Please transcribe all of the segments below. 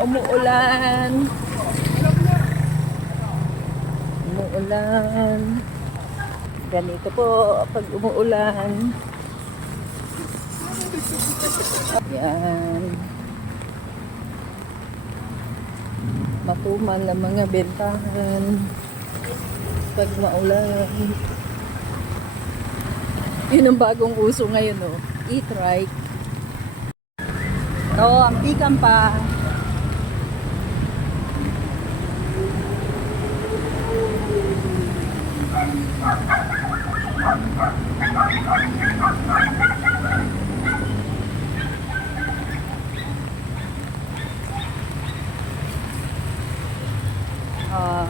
umuulan. Umuulan. Ganito po pag umuulan. Yan. Matumal ang mga bentahan. Pag maulan. Yun ang bagong uso ngayon, oh. Eat right. Ito, ang tikam pa.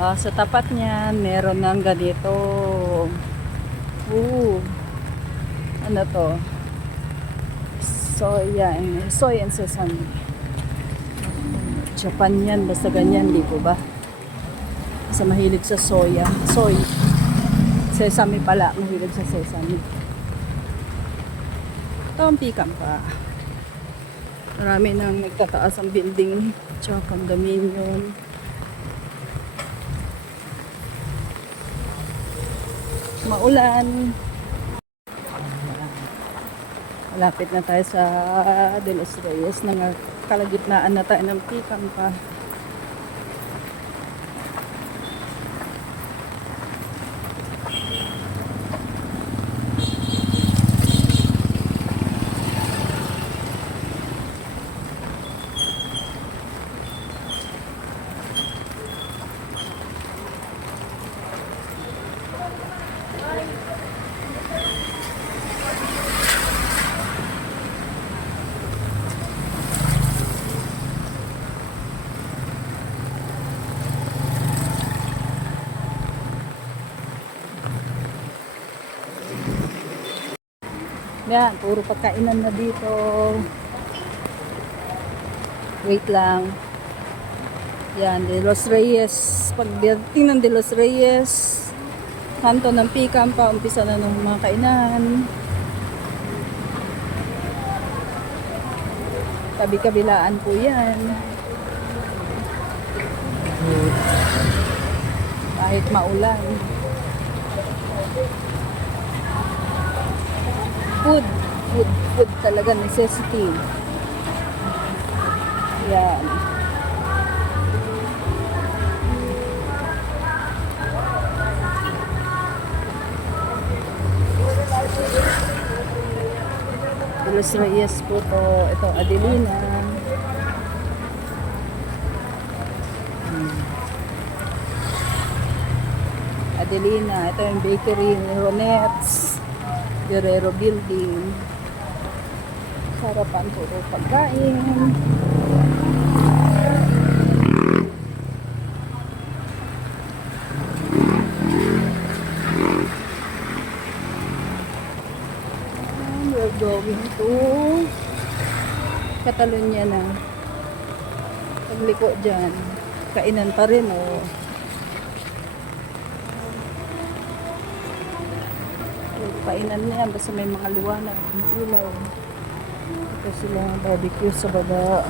Ah, sa tapat niyan, meron ng ganito. Ooh. Ano to? Soya, soy and sesame. Japan yan, basta ganyan, di po ba? Sa mahilig sa soya. Soy. Sesame pala, mahilig sa sesame. Ito ang pikang pa. Marami nang nagtataas ang building. Tsaka condominium. Maulan. Malapit na tayo sa De Los Reyes. Nang kalagitnaan na tayo ng pikang pa. Yan, puro pagkainan na dito. Wait lang. Yan, De Los Reyes. Pagdating ng De Los Reyes, kanto ng Pikam pa, umpisa na ng mga kainan. Tabi-kabilaan po yan. Kahit maulan. Food. Food. Food talaga necessity. Yan. Los Reyes po to. Ito, Adelina. Hmm. Adelina. Ito yung bakery ni Ronettes. Guerrero Building. Sarapan puro pagkain. And we're going to Catalonia na. Pagliko dyan. Kainan pa rin, oh. Kainan niya, basta may mga liwanag, may ilaw. Ito sila barbecue sa baba.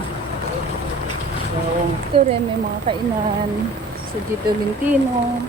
So, ito rin may mga kainan sa Gito Lintino.